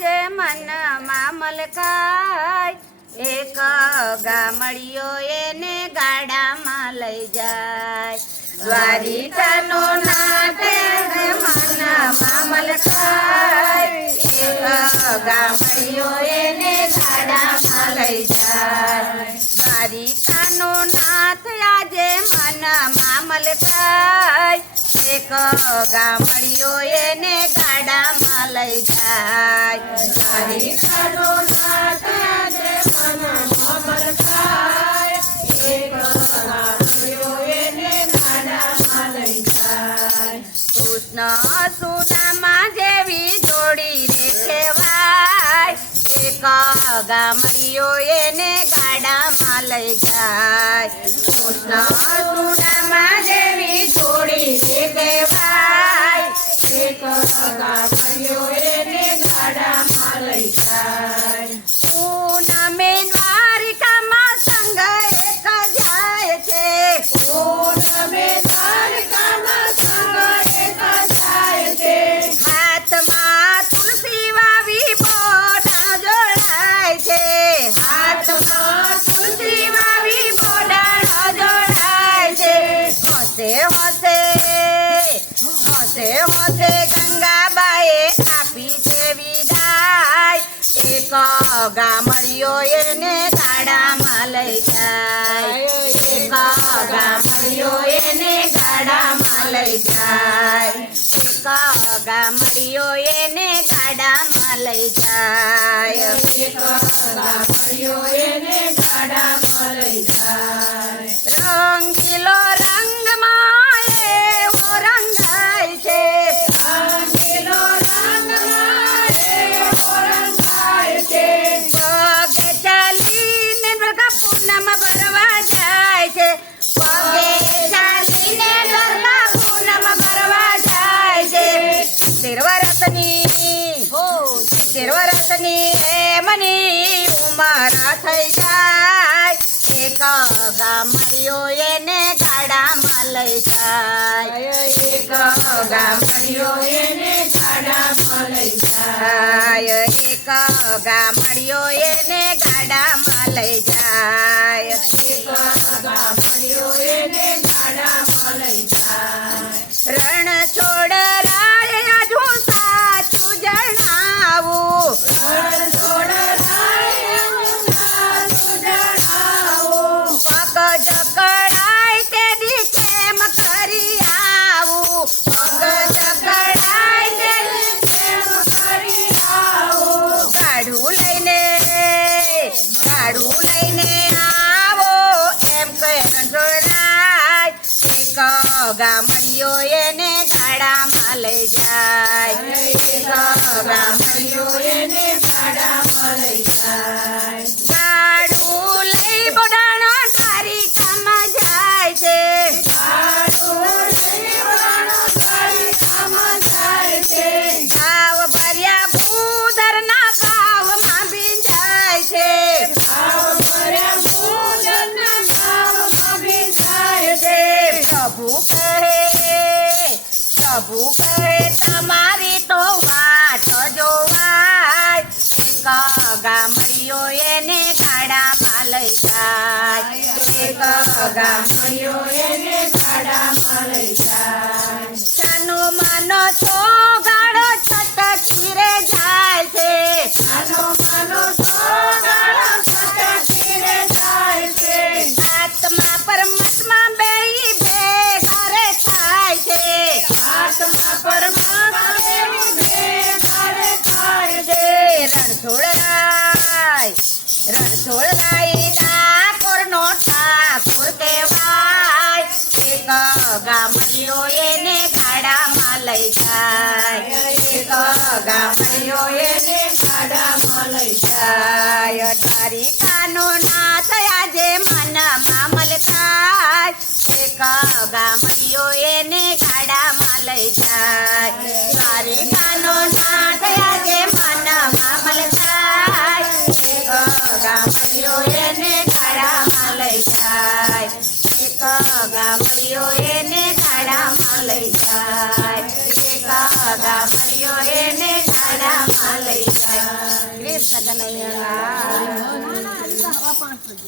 આજે મનમાં મલકાય, એક ગામડિયો એને ગાડામાં લઈ જાય. દ્વારિકાનો નાથ આજે મનમાં મલકાય, એક ગામડિયો એને ગાડામાં લઈ જાય. દ્વારિકાનો નાથ આજે મનમાં મલકાય, એક ગામડિયો એને ગાડામાં લઈ જાય. દ્વારિકાનો નાથ આજે મનમાં મલકાય, એક ગામડિયો એને ગાડામાં લઈ જાય. કૃષ્ણ સુદામા જેવી જોડી રે કહેવાય, એક ગામડિયો એને ગાડામાં લઈ જાય. કૃષ્ણ સુદામા જેવી જોડી રે કહેવાય, એક ગામડિયો એને ગાડામાં લઈ જાય. પૂનમે દ્વારિકામાં સંગ એક જાય છે, પૂનમે દ્વારિકામાં સંગ એક જાય છે. હાથમાં તુલસી વાવી બોડા જોડાય છે, હાથમાં તુલસી વાવી બોડા જોડાય છે. હોશે હોશે હોશે હોશે ગંગાબાએ આપી છે વિદાય, એક ગામડિયો એને ગાડામાં લઈ જાય. એક ગામડિયો એને ગાડામાં લઈ જાય, એક ગામડિયો એને ગાડામાં લઈ જાય. એક ગામડિયો એને ગાડામાં લઈ જાય. રંગીલો રંગમાં એવો રંગાય છે, રંગીલો રંગમાં એવો રંગાય છે. પગે ચાલીને દ્વારકા પૂનમ ભરવા જાય છે, પગે ચાલીને દ્વારકા પૂનમ ભરવા જાય છે. 13 વર્ષની એમની ઉંમર થઈ જાય, એક ગામડિયો એને ગાડામાં લઈ જાય. એક ગામડિયો એને ગાડામાં લઈ જાય, એક ગામડિયો એને ગાડામાં લઈ જાય. એક ગામડિયો એને ગાડામાં લઈ જાય. રણ છોડ રાય આજુ સાચું જણાવું, રણ છોડ રાય સાચું જણાવું. પગ જકડાય તે દી કેમ કરી આવું, પગ જકડાય તે દી કેમ કરી આવું. ગાડું લઈને આવો એમ કહે રણછોડરાય, એક ગામડિયો એને ગાડામાં લઈ જાય. એક ગામડિયો એને ગાડામાં લઈ જાય. ગાડું લઈ બોડાણો દ્વારિકામાં જાય છે, ગાડું લઈ બોડાણો દ્વારિકામાં જાય છે. ભાવ ભર્યા ભૂધરના ભાવમાં ભીંજાય છે, ભાવ ભર્યા ભૂધરના ભાવમાં ભીંજાય છે. પ્રભુ કહે તમારી તો વાટ જોવાય, એક ગામડિયો એને ગાડામાં લઈ જાય. એક ગામડિયો એને ગાડામાં લઈ જાય. સાનો માનો છો ગાડો છટકી રે જાય છે, સાનો માનો છો ગાડો છટકી રે જાય છે. આત્મા પરમાત્મા બેઈ ભેગા રે થાય છે, આત્મા પરમાત્મા બેઈ ભેગા રે થાય છે. રણછોડરાય ડાકોરનો ઠાકોર કહેવાય, એક ગામડિયો એને ગાડામાં લઈ જાય. એક ગામડિયો એને ગાડામાં લઈ જાય. દ્વારિકાનો નાથ આજે મનમાં મલકાય, એક ગામડિયો એને ગાડામાં લઈ જાય. દ્વારિકાનો નાથ આજે મનમાં મલકાય, એક ગામડિયો એને ગાડામાં લઈ જાય. એક ગામડિયો એને ગાડામાં લઈ જાય. એક ગામડિયો એને ગાડામાં લઈ જાય. કૃષ્ણ કનૈયા લાલ.